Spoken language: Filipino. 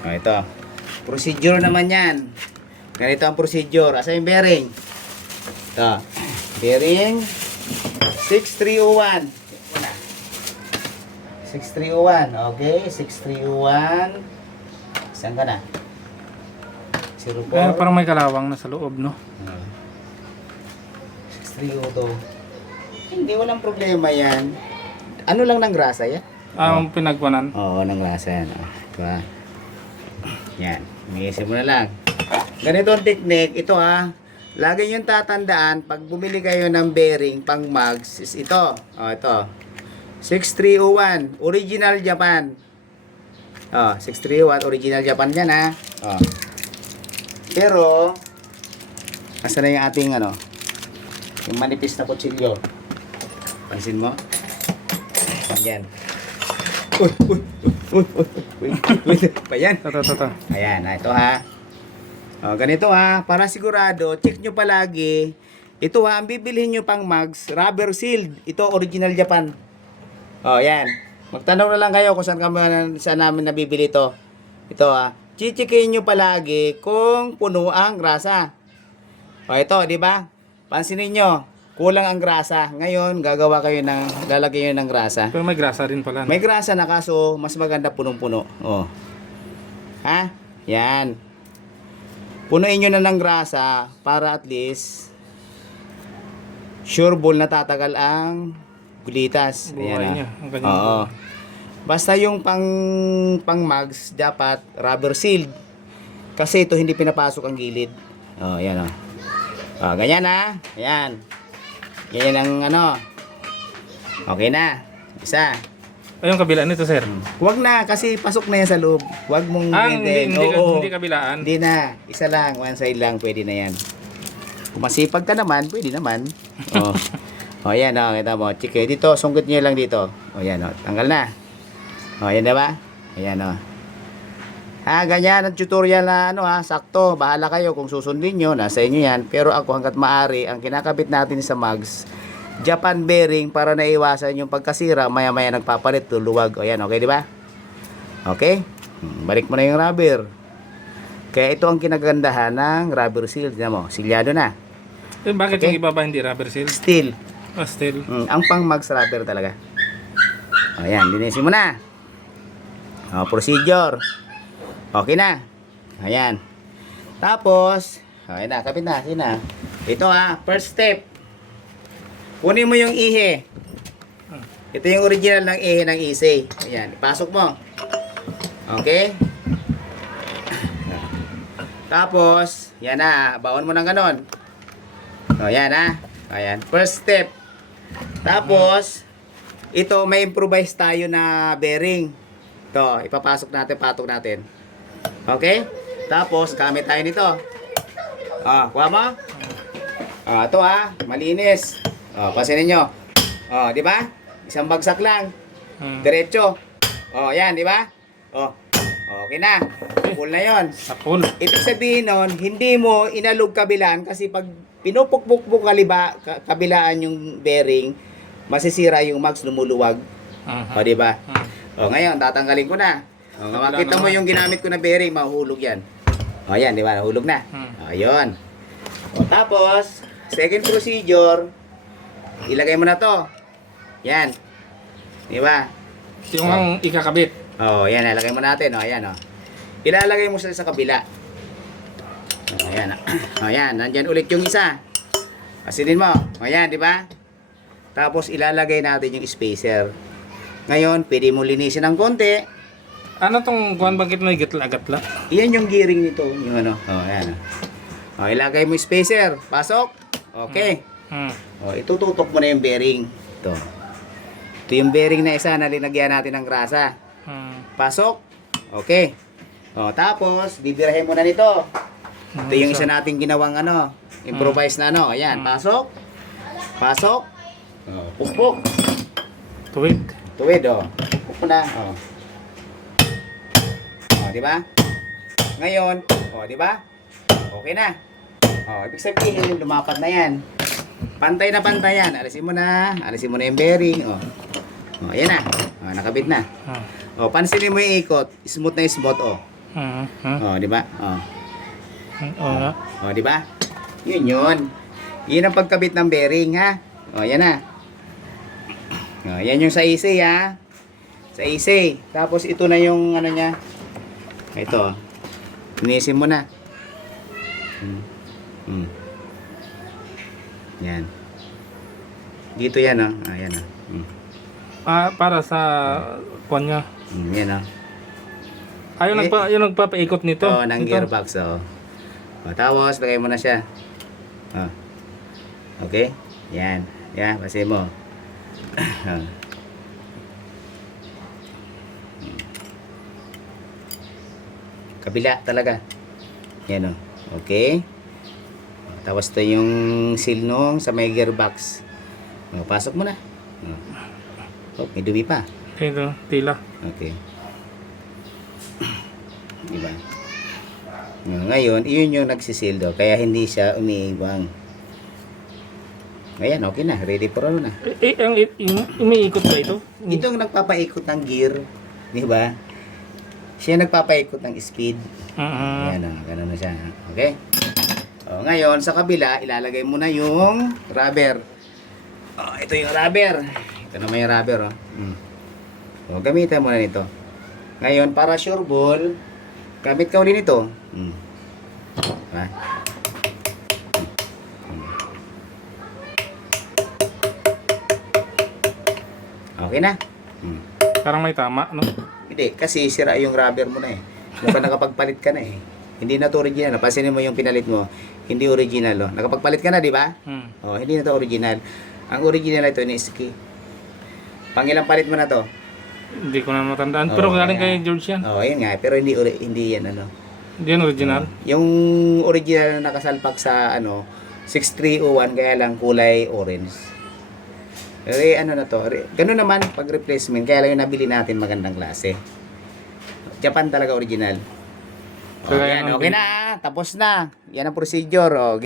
O, ito. Procedure naman yan. Ganito ang procedure. Asa yung bearing? Ito. Bearing 6301. 6301. Okay, 6301. Saan ka na? 04. Parang may kalawang na sa loob, no? 6302. Hindi, walang problema yan. Ano lang ng grasa yan? Ang pinagwanan. Oo, ng grasa yan. Diba? Yan. Iniisip mo na lang. Ganito ang technique. Ito lagi yung tatandaan, pag bumili kayo ng bearing pang mags, is ito. Ito. 6301. Original Japan. 6301. Original Japan yan, Pero, asa na yung ating, yung manipis na kutsilyo. Pansin mo? Yan. Uy. Pa yan. Ito. Ayan, ito ganito para sigurado, check nyo palagi. Ito ang bibilhin nyo pang mags, rubber sealed. Ito, original Japan. Yan. Magtanong na lang kayo kung saan namin nabibili ito. Ito chichikin nyo palagi kung puno ang grasa. Ito, di ba? Pansinin nyo, kulang ang grasa. Ngayon, lalagay nyo ng grasa. Pero may grasa rin pala. May grasa na, kaso mas maganda punong-puno. Yan. Punuin nyo na ng grasa para at least sure ball na tatagal ang gulitas. Buhay niya. Ang kanyang buhay. Basta yung pang mags dapat rubber sealed. Kasi ito hindi pinapasok ang gilid. Yan ganyan Ayan. Ganyan ang Okay na. Isa. Yung kabila nito, sir. Huwag na kasi pasok na yan sa loob. Huwag mong Hindi kabilaan. Hindi na. Isa lang, one side lang, pwede na yan. Kung masipag ka naman, pwede naman. Yan kita mo. Chike, dito, sungkit nyo lang dito. Yan tanggal na. Yan diba? Ayan ganyan ang tutorial na sakto. Bahala kayo kung susundin nyo, nasa inyo yan. Pero ako hanggat maaari, ang kinakabit natin sa mags, Japan bearing para naiwasan yung pagkasira, maya-maya nagpapalit, luluwag. Ayan, okay, di ba? Okay? Balik mo na yung rubber. Kaya ito ang kinagandahan ng rubber seal. Tignan mo, silyado na. Bakit Okay. yung iba ba hindi rubber seal? Steel. Steel. Ang pang mags rubber talaga. Ayan, linisin mo na. Procedure. Okay na. Ayan. Tapos, ayan na, kapit na. Ito first step. Kunin mo yung ihe. Ito yung original ng ihe ng isay. Ayan, ipasok mo. Okay? Tapos, yan na, baon mo ng ganon. Yan Ayan, first step. Tapos, ito may improvise tayo na bearing. Ito, ipapasok natin, patok natin. Okay? Tapos, gamit tayo nito. Kuha mo? Ito malinis. Pansinin nyo. Di ba? Isang bagsak lang. Diretso. Yan, di ba? Okay na. Full na yon. Sapul. Ibig sabihin nun, hindi mo inalog kabilaan kasi pag pinupukpuk mo kabilaan yung bearing, masisira yung mags, lumuluwag. Di ba? Ngayon, tatanggalin ko na. Makita mo yung ginamit ko na bearing, mahuhulog yan. Yan, di ba? Nahulog na. Ayun. Tapos, second procedure, ilagay mo na to. Yan. Di ba? Yung ang ikakabit. Yan, ilagay mo natin. Ayan, ilalagay mo sa kabila. Ayan. Ayan, nandyan ulit yung isa. Pasilin mo. Ayan, di ba? Tapos, ilalagay natin yung spacer. Ngayon, pwede mo linisin ng konti. Ano tong kuhan bangkit na gatla-gatla? Iyan yung gearing nito. Yung ayan. Ilagay mo yung spacer. Pasok. Okay. Itututok mo na yung bearing. Ito yung bearing na isa na linagyan natin ng grasa. Pasok. Okay. Tapos, bibirahin mo na nito. Ito yung isa nating ginawang improvise na ayan, pasok. Pasok. Pukpok. Tuwid. Tuwid, pukpok mo na. Di ba? Ngayon, di ba? Okay na. Ibig sabihin, lumapat na yan. Pantay na pantay yan. Alisin mo na yung bearing. Ayan na. Nakabit na. Pansinin mo yung ikot. Smooth na smooth. Oh, di ba? Oh. Oo nga. Oh, di ba? Yun. Yun ang pagkabit ng bearing, ha? Oh, yan na. Oh, yan yung sa AC, ha? Sa AC. Tapos ito na yung ano niya. Ito. Linisin mo na. Yan. Dito yan, oh. Ah, yan, oh. Para sa kwan niya. Yan, oh. Yung nagpapaikot nito. Ito, ng Ito. gearbox, oh. O, tapos, lagay mo na siya. Oh. Okay? Yan. Yan, pasin mo. Oh. Kabila talaga. Yan, oh. Okay? Tapos ito yung seal nung sa may gearbox. Oh, pasok mo na. Oh, may dumi pa. Ito, tila. Okay. Diba? Ngayon, iyon yung nagsisildo. Kaya hindi siya umiiwang. Ayan, okay na. Ready for ano na. Yung umiikot ba ito? Itong nagpapaikot ng gear. Di ba? Siya nagpapaikot ng speed. Ayan, ganun na siya. Okay? O, ngayon, sa kabila, ilalagay mo na yung rubber. O, ito yung rubber. Ito naman yung rubber. O, gamitan mo na nito. Ngayon, para sure ball, gamit ka uli nito. Diba? Okay na. Parang may tama, no? Hindi, kasi sira yung rubber mo na eh. Mukhang nakapagpalit ka na eh. Hindi na to original. Pansinin mo yung pinalit mo. Hindi original, oh. Nakapagpalit ka na, di ba? Oh, hindi na to original. Ang original ito ni Iski. Pangilang palit mo na to? Hindi ko na matandaan. Pero galing kay George yan. Oh, yun nga. Pero hindi yan ano. Hindi yan original. Yung original na nakasalpak sa ano 6301 kaya lang kulay orange. Ano na to? Ganun naman pag replacement kaya lang yung nabili natin magandang klase. Japan talaga original. So, Yan, okay na. Tapos na. Yan ang procedure.